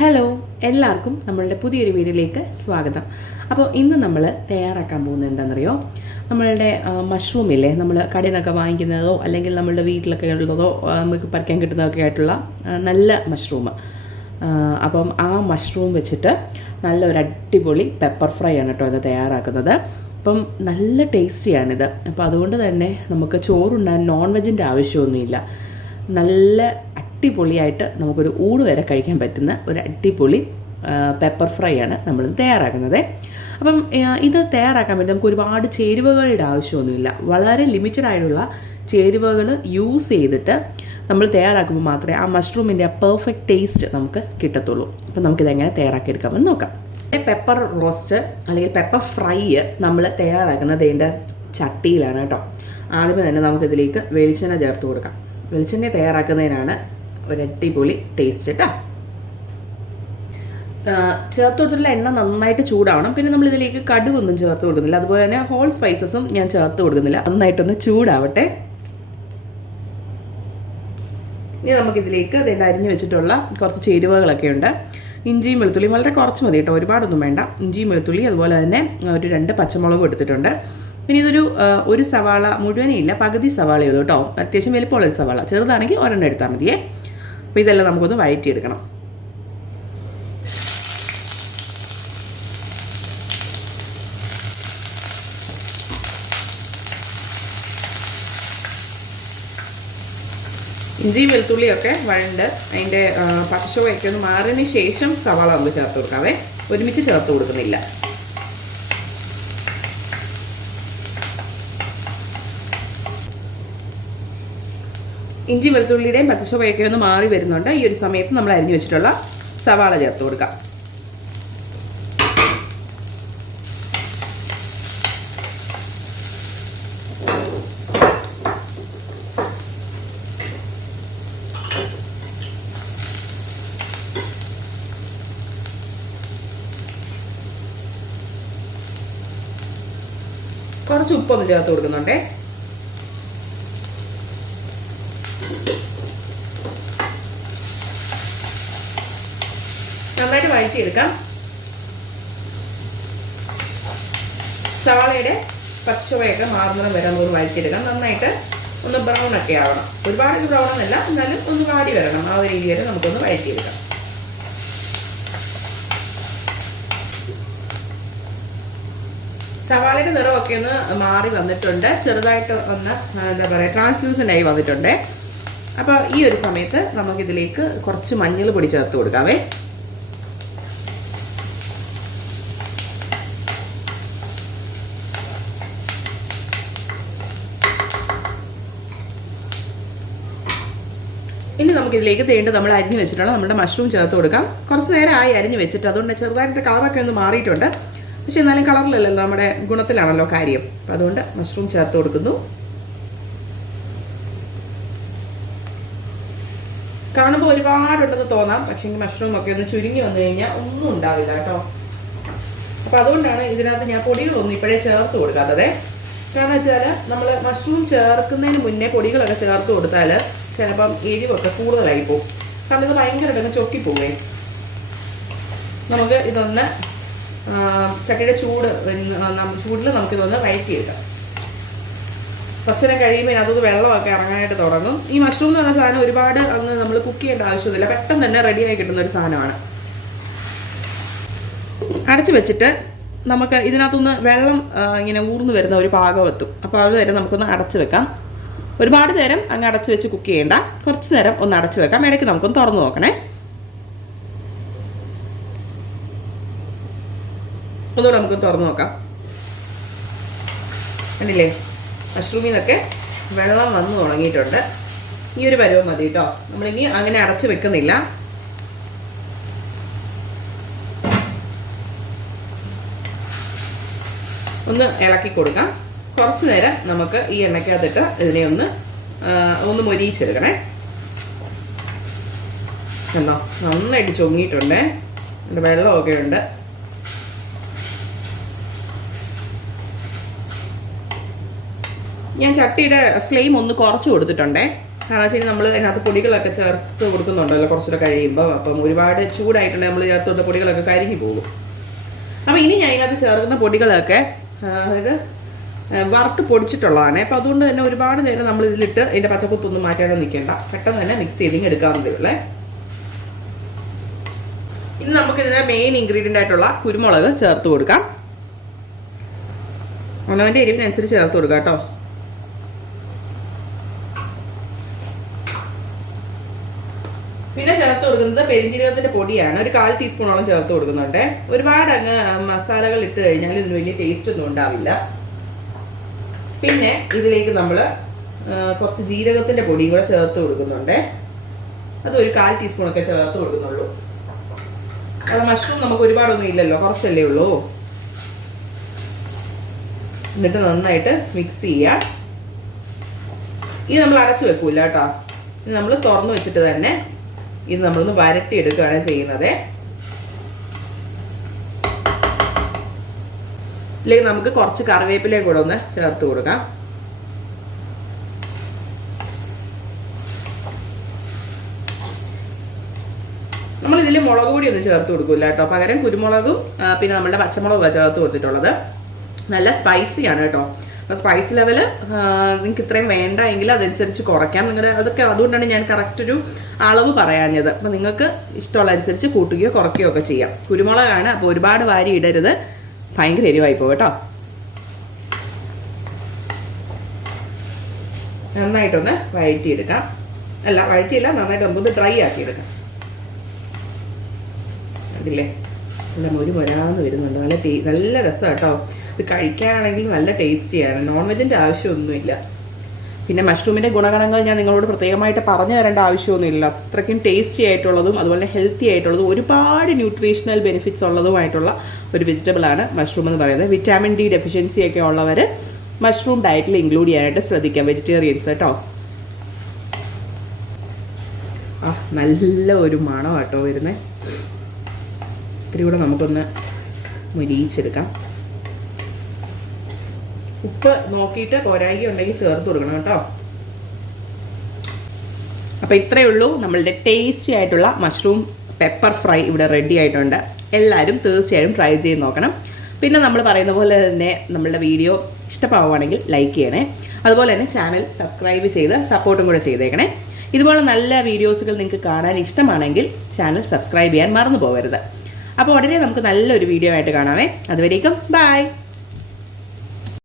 Hello, എല്ലാവർക്കും നമ്മളുടെ പുതിയൊരു വീഡിയോയിലേക്ക് സ്വാഗതം. അപ്പോൾ ഇന്ന് നമ്മൾ തയ്യാറാക്കാൻ പോകുന്നത് എന്താണെന്നറിയോ? നമ്മളുടെ മഷ്റൂമില്ലേ, നമ്മൾ കടയിൽ നിന്നൊക്കെ വാങ്ങിക്കുന്നതോ അല്ലെങ്കിൽ നമ്മളുടെ വീട്ടിലൊക്കെ ഉള്ളതോ നമുക്ക് പറിക്കാൻ കിട്ടുന്നതൊക്കെ ആയിട്ടുള്ള നല്ല മഷ്റൂം. അപ്പം ആ മഷ്റൂം വെച്ചിട്ട് നല്ലൊരു അടിപൊളി പെപ്പർ ഫ്രൈ ആണ് കേട്ടോ ഇത് തയ്യാറാക്കുന്നത്. അപ്പം നല്ല ടേസ്റ്റിയാണിത്. അപ്പോൾ അതുകൊണ്ട് തന്നെ നമുക്ക് ചോറുണ്ണാൻ നോൺ വെജിൻ്റെ ആവശ്യമൊന്നുമില്ല. നല്ല അടിപൊളിയായിട്ട് നമുക്കൊരു ഊണ് വരെ കഴിക്കാൻ പറ്റുന്ന ഒരു അടിപൊളി പെപ്പർ ഫ്രൈ ആണ് നമ്മൾ തയ്യാറാക്കുന്നത്. അപ്പം ഇത് തയ്യാറാക്കാൻ വേണ്ടി നമുക്ക് ഒരുപാട് ചേരുവകളുടെ ആവശ്യമൊന്നുമില്ല. വളരെ ലിമിറ്റഡ് ആയിട്ടുള്ള ചേരുവകൾ യൂസ് ചെയ്തിട്ട് നമ്മൾ തയ്യാറാക്കുമ്പോൾ മാത്രമേ ആ മഷ്റൂമിൻ്റെ ആ പെർഫെക്റ്റ് ടേസ്റ്റ് നമുക്ക് കിട്ടത്തുള്ളൂ. അപ്പം നമുക്കിതെങ്ങനെ തയ്യാറാക്കിയെടുക്കാമെന്ന് നോക്കാം. പെപ്പർ റോസ്റ്റ് അല്ലെങ്കിൽ പെപ്പർ ഫ്രൈ നമ്മൾ തയ്യാറാക്കുന്നത് ഇതിൻ്റെ ചട്ടിയിലാണ് കേട്ടോ. ആദ്യമേ തന്നെ നമുക്കിതിലേക്ക് വെളിച്ചെണ്ണ ചേർത്ത് കൊടുക്കാം. വെളിച്ചെണ്ണ തയ്യാറാക്കുന്നതിനാണ് ഒരു അടിപൊളി ടേസ്റ്റ് കേട്ടോ. ചേർത്ത് കൊടുത്തിട്ടുള്ള എണ്ണ നന്നായിട്ട് ചൂടാവണം. പിന്നെ നമ്മളിതിലേക്ക് കടുകൊന്നും ചേർത്ത് കൊടുക്കുന്നില്ല. അതുപോലെ തന്നെ ഹോൾ സ്പൈസസും ഞാൻ ചേർത്ത് കൊടുക്കുന്നില്ല. നന്നായിട്ടൊന്ന് ചൂടാവട്ടെ. ഇനി നമുക്കിതിലേക്ക് അതിൻ്റെ അരിഞ്ഞു വെച്ചിട്ടുള്ള കുറച്ച് ചേരുവകളൊക്കെ ഉണ്ട്. ഇഞ്ചിയും വെളുത്തുള്ളിയും വളരെ കുറച്ച് മതി കേട്ടോ, ഒരുപാടൊന്നും വേണ്ട. ഇഞ്ചിയും വെളുത്തുള്ളി, അതുപോലെ തന്നെ ഒരു 2 പച്ചമുളകും എടുത്തിട്ടുണ്ട്. പിന്നെ ഇതൊരു ഒരു സവാള, മുഴുവനില്ല, പകുതി സവാളയുള്ളൂ കേട്ടോ. അത്യാവശ്യം വലിപ്പമുള്ളൊരു സവാള, ചെറുതാണെങ്കിൽ ഒരെണ്ണം എടുത്താൽ മതിയേ. അപ്പോൾ ഇതെല്ലാം നമുക്കൊന്ന് വഴറ്റിയെടുക്കണം. ഇഞ്ചിയും വെളുത്തുള്ളിയൊക്കെ വഴണ്ട് അതിൻ്റെ പച്ചച്ചുവയൊക്കെ ഒന്ന് മാറിയതിന് ശേഷം സവാള നമുക്ക് ചേർത്ത് കൊടുക്കാവേ. ഒരുമിച്ച് ചേർത്ത് കൊടുക്കുന്നില്ല. ഇഞ്ചി വെളുത്തുള്ളിയുടെയും പച്ചച്ചുവയൊക്കെ ഒന്ന് മാറി വരുന്നുണ്ട്. ഈ ഒരു സമയത്ത് നമ്മൾ അരിഞ്ഞു വെച്ചിട്ടുള്ള സവാള ചേർത്ത് കൊടുക്കാം. കുറച്ച് ഉപ്പൊന്ന് ചേർത്ത് കൊടുക്കുന്നുണ്ടേ. നന്നായിട്ട് വഴറ്റിയെടുക്കാം. സവാളയുടെ പച്ചച്ചുവയൊക്കെ മാറുന്നത് വരെ നമുക്ക് വഴറ്റിയെടുക്കാം. നന്നായിട്ട് ഒന്ന് ബ്രൗൺ ഒക്കെ ആവണം. ഒരുപാട് ബ്രൗൺ എന്നല്ല, എന്നാലും ഒന്ന് വാടി വരണം. ആ ഒരു രീതിയിൽ നമുക്കൊന്ന് വഴറ്റിയെടുക്കാം. സവാളയുടെ നിറമൊക്കെ ഒന്ന് മാറി വന്നിട്ടുണ്ട്. ചെറുതായിട്ട് ഒന്ന് എന്താ പറയുക, ട്രാൻസ്ലൂസൻ്റ് ആയി വന്നിട്ടുണ്ട്. അപ്പോൾ ഈ ഒരു സമയത്ത് നമുക്കിതിലേക്ക് കുറച്ച് മഞ്ഞൾ പൊടി ചേർത്ത് കൊടുക്കാവേ. ഇനി നമുക്കിതിലേക്ക് നമ്മൾ അരിഞ്ഞ് വെച്ചിട്ടുള്ള നമ്മുടെ മഷ്റൂം ചേർത്ത് കൊടുക്കാം. കുറച്ച് നേരം ആയി അരിഞ്ഞ് വെച്ചിട്ട്, അതുകൊണ്ട് ചെറുതായിട്ട് കളറൊക്കെ ഒന്ന് മാറിയിട്ടുണ്ട്. പക്ഷെ എന്നാലും കളറിലല്ലല്ലോ, നമ്മുടെ ഗുണത്തിലാണല്ലോ കാര്യം. അപ്പം അതുകൊണ്ട് മഷ്റൂം ചേർത്ത് കൊടുക്കുന്നു. കാണുമ്പോൾ ഒരുപാടുണ്ടെന്ന് തോന്നാം, പക്ഷേ മഷ്റൂം ഒക്കെ ഒന്ന് ചുരുങ്ങി വന്നു കഴിഞ്ഞാൽ ഒന്നും ഉണ്ടാവില്ല കേട്ടോ. അപ്പോൾ അതുകൊണ്ടാണ് ഇതിനകത്ത് ഞാൻ പൊടികളൊന്നും ഇപ്പോഴേ ചേർത്ത് കൊടുക്കാത്തത്. കാരണം വെച്ചാൽ നമ്മൾ മഷ്റൂം ചേർക്കുന്നതിന് മുന്നേ പൊടികളൊക്കെ ചേർത്ത് കൊടുത്താൽ ചിലപ്പം എരിവൊക്കെ കൂടുതലായി പോകും. കാരണം ഇത് ഭയങ്കരമായിട്ടൊന്ന് ചൊട്ടിപ്പോവേ. നമുക്ക് ഇതൊന്ന് ചട്ടിയുടെ ചൂടിൽ നമുക്കിതൊന്ന് വഴറ്റിയെടുക്കാം. കുറച്ച് നേരം കഴിയുമ്പോൾ അതൊന്ന് വെള്ളമൊക്കെ ഇറങ്ങാനായിട്ട് തുടങ്ങും. ഈ മഷ്റൂം എന്ന് പറഞ്ഞ സാധനം ഒരുപാട് അങ്ങ് നമ്മൾ കുക്ക് ചെയ്യേണ്ട ആവശ്യമൊന്നുമില്ല. പെട്ടെന്ന് തന്നെ റെഡിയായി കിട്ടുന്ന ഒരു സാധനമാണ്. അടച്ചു വെച്ചിട്ട് നമുക്ക് ഇതിനകത്തുനിന്ന് വെള്ളം ഇങ്ങനെ ഊർന്നു വരുന്ന ഒരു പാകമെത്തും. അപ്പോൾ അത് വരെ നമുക്കൊന്ന് അടച്ചു വെക്കാം. ഒരുപാട് നേരം അങ്ങ് അടച്ചു വെച്ച് കുക്ക് ചെയ്യേണ്ട. കുറച്ച് നേരം ഒന്ന് അടച്ചു വെക്കാം. ഇടയ്ക്ക് നമുക്കൊന്ന് തുറന്നു നോക്കണേ. ഒന്നുകൂടെ നമുക്കൊന്ന് തുറന്നു നോക്കാം. കണ്ടില്ലേ, മഷ്റൂമിൽ നിന്നൊക്കെ വെള്ളം വന്നു തുടങ്ങിയിട്ടുണ്ട്. ഈ ഒരു പരുവം മതി കേട്ടോ. നമ്മളിനി അങ്ങനെ അടച്ചു വെക്കുന്നില്ല. ഒന്ന് ഇളക്കി കൊടുക്കാം. കുറച്ച് നേരം നമുക്ക് ഈ എണ്ണയ്ക്കകത്തിട്ട് ഇതിനെ ഒന്ന് മൊരിയിച്ചെടുക്കണേ. എന്നോ നന്നായിട്ട് ചൊങ്ങിയിട്ടുണ്ടേ. വെള്ളമൊക്കെ ഉണ്ട്. ഞാൻ ചട്ടിയുടെ ഫ്ലെയിം ഒന്ന് കുറച്ച് കൊടുത്തിട്ടുണ്ടേ. കാരണം വെച്ച് കഴിഞ്ഞാൽ നമ്മൾ അതിനകത്ത് പൊടികളൊക്കെ ചേർത്ത് കൊടുക്കുന്നുണ്ടല്ലോ കുറച്ചുകൂടെ കഴിയുമ്പോൾ. അപ്പം ഒരുപാട് ചൂടായിട്ടുണ്ടെങ്കിൽ നമ്മൾ ചേർത്ത് കൊടുത്ത പൊടികളൊക്കെ കരിഞ്ഞു പോകും. അപ്പോൾ ഇനി ഞാൻ ഇതിനകത്ത് ചേർക്കുന്ന പൊടികളൊക്കെ അതായത് വറുത്ത് പൊടിച്ചിട്ടുള്ളതാണ്. അപ്പോൾ അതുകൊണ്ട് തന്നെ ഒരുപാട് നേരം നമ്മൾ ഇതിലിട്ട് അതിൻ്റെ പച്ചക്കുത്തൊന്നും മാറ്റാനോ നിൽക്കേണ്ട, പെട്ടെന്ന് തന്നെ മിക്സ് ചെയ്ത് എടുക്കാവുന്നതേ ഉള്ളേ. ഇനി നമുക്കിതിൻ്റെ മെയിൻ ഇൻഗ്രീഡിയൻ്റ് ആയിട്ടുള്ള കുരുമുളക് ചേർത്ത് കൊടുക്കാം. അവനവൻ്റെ എരിവിനനുസരിച്ച് ചേർത്ത് കൊടുക്കാം കേട്ടോ. പിന്നെ ചേർത്ത് കൊടുക്കുന്നത് പെരിഞ്ജീരകത്തിൻ്റെ പൊടിയാണ്. ഒരു 1/4 ടീസ്പൂണോളം ചേർത്ത് കൊടുക്കുന്നുണ്ട്. ഒരുപാട് അങ്ങ് മസാലകൾ ഇട്ട് കഴിഞ്ഞാൽ ഇതിന് വലിയ ടേസ്റ്റ് ഒന്നും ഉണ്ടാവില്ല. പിന്നെ ഇതിലേക്ക് നമ്മൾ കുറച്ച് ജീരകത്തിൻ്റെ പൊടിയും കൂടെ ചേർത്ത് കൊടുക്കുന്നുണ്ട്. അത് ഒരു 1/4 ടീസ്പൂണൊക്കെ ചേർത്ത് കൊടുക്കുന്നുള്ളൂ. അത് മഷ്റൂം നമുക്ക് ഒരുപാടൊന്നും ഇല്ലല്ലോ, കുറച്ചല്ലേ ഉള്ളൂ. എന്നിട്ട് നന്നായിട്ട് മിക്സ് ചെയ്യുക. ഇത് നമ്മൾ അടച്ചു വെക്കൂല കേട്ടോ, ഇത് നമ്മൾ തുറന്നു വെച്ചിട്ട് തന്നെ ഇത് നമ്മളൊന്ന് വരട്ടിയെടുക്കുകയാണ് ചെയ്യുന്നത്. ഇതിലേക്ക് നമുക്ക് കുറച്ച് കറിവേപ്പിലയും കൂടെ ഒന്ന് ചേർത്ത് കൊടുക്കാം. നമ്മളിതിൽ മുളക് പൊടി ഒന്നും ചേർത്ത് കൊടുക്കില്ല കേട്ടോ, പകരം കുരുമുളകും പിന്നെ നമ്മുടെ പച്ചമുളകും ചേർത്ത് കൊടുത്തിട്ടുള്ളത്. നല്ല സ്പൈസിയാണ് കേട്ടോ. അപ്പോൾ സ്പൈസ് ലെവൽ നിങ്ങൾക്ക് ഇത്രയും വേണ്ട എങ്കിൽ അതനുസരിച്ച് കുറയ്ക്കാം. നിങ്ങളുടെ അതൊക്കെ അതുകൊണ്ടാണ് ഞാൻ കറക്റ്റ് ഒരു അളവ് പറയാഞ്ഞത്. അപ്പോൾ നിങ്ങൾക്ക് ഇഷ്ടമുള്ള അനുസരിച്ച് കൂട്ടുകയോ കുറയ്ക്കുകയോ ഒക്കെ ചെയ്യാം. കുരുമുളകാണ്, അപ്പോൾ ഒരുപാട് വാരി ഇടരുത്, ഭയങ്കര എരിവായി പോകും കേട്ടോ. നന്നായിട്ടൊന്ന് വഴറ്റിയെടുക്കാം. അല്ല വഴറ്റിയില്ല, നന്നായിട്ട് നമുക്കൊന്ന് ഡ്രൈ ആക്കിയെടുക്കാം. അതില്ലേ നല്ല മൊരു മൊരാന്ന് വരുന്നുണ്ട്. നല്ല രസമാണ് കേട്ടോ. ഇത് കഴിക്കാനാണെങ്കിൽ നല്ല ടേസ്റ്റിയാണ്. നോൺ വെജിൻ്റെ ആവശ്യമൊന്നുമില്ല. പിന്നെ മഷ്റൂമിൻ്റെ ഗുണഗണങ്ങൾ ഞാൻ നിങ്ങളോട് പ്രത്യേകമായിട്ട് പറഞ്ഞു തരേണ്ട ആവശ്യമൊന്നുമില്ല. അത്രയ്ക്കും ടേസ്റ്റി ആയിട്ടുള്ളതും അതുപോലെ ഹെൽത്തി ആയിട്ടുള്ളതും ഒരുപാട് ന്യൂട്രീഷണൽ ബെനിഫിറ്റ്സ് ഉള്ളതുമായിട്ടുള്ള ഒരു വെജിറ്റബിളാണ് മഷ്റൂം എന്ന് പറയുന്നത്. വിറ്റാമിൻ ഡി ഡെഫിഷ്യൻസി ഒക്കെ ഉള്ളവർ മഷ്റൂം ഡയറ്റിൽ ഇൻക്ലൂഡ് ചെയ്യാനായിട്ട് ശ്രദ്ധിക്കാം, വെജിറ്റേറിയൻസ് കേട്ടോ. നല്ല ഒരു മണം കേട്ടോ വരുന്നത്. ഇത്തിരി കൂടെ നമുക്കൊന്ന് മുരിയിച്ചെടുക്കാം. ഉപ്പ് നോക്കിയിട്ട് പോരായി ഉണ്ടെങ്കിൽ ചേർത്ത് കൊടുക്കണം കേട്ടോ. അപ്പോൾ ഇത്രയേ ഉള്ളൂ, നമ്മളുടെ ടേസ്റ്റി ആയിട്ടുള്ള മഷ്റൂം പെപ്പർ ഫ്രൈ ഇവിടെ റെഡി ആയിട്ടുണ്ട്. എല്ലാവരും തീർച്ചയായും ട്രൈ ചെയ്ത് നോക്കണം. പിന്നെ നമ്മൾ പറയുന്ന പോലെ തന്നെ നമ്മളുടെ വീഡിയോ ഇഷ്ടമാവുകയാണെങ്കിൽ ലൈക്ക് ചെയ്യണേ. അതുപോലെ തന്നെ ചാനൽ സബ്സ്ക്രൈബ് ചെയ്ത് സപ്പോർട്ടും കൂടെ ചെയ്തേക്കണേ. ഇതുപോലെ നല്ല വീഡിയോസുകൾ നിങ്ങൾക്ക് കാണാൻ ഇഷ്ടമാണെങ്കിൽ ചാനൽ സബ്സ്ക്രൈബ് ചെയ്യാൻ മറന്നു പോകരുത്. അപ്പോൾ ഉടനെ നമുക്ക് നല്ലൊരു വീഡിയോ ആയിട്ട് കാണാമേ. അതുവരേക്കും ബൈ.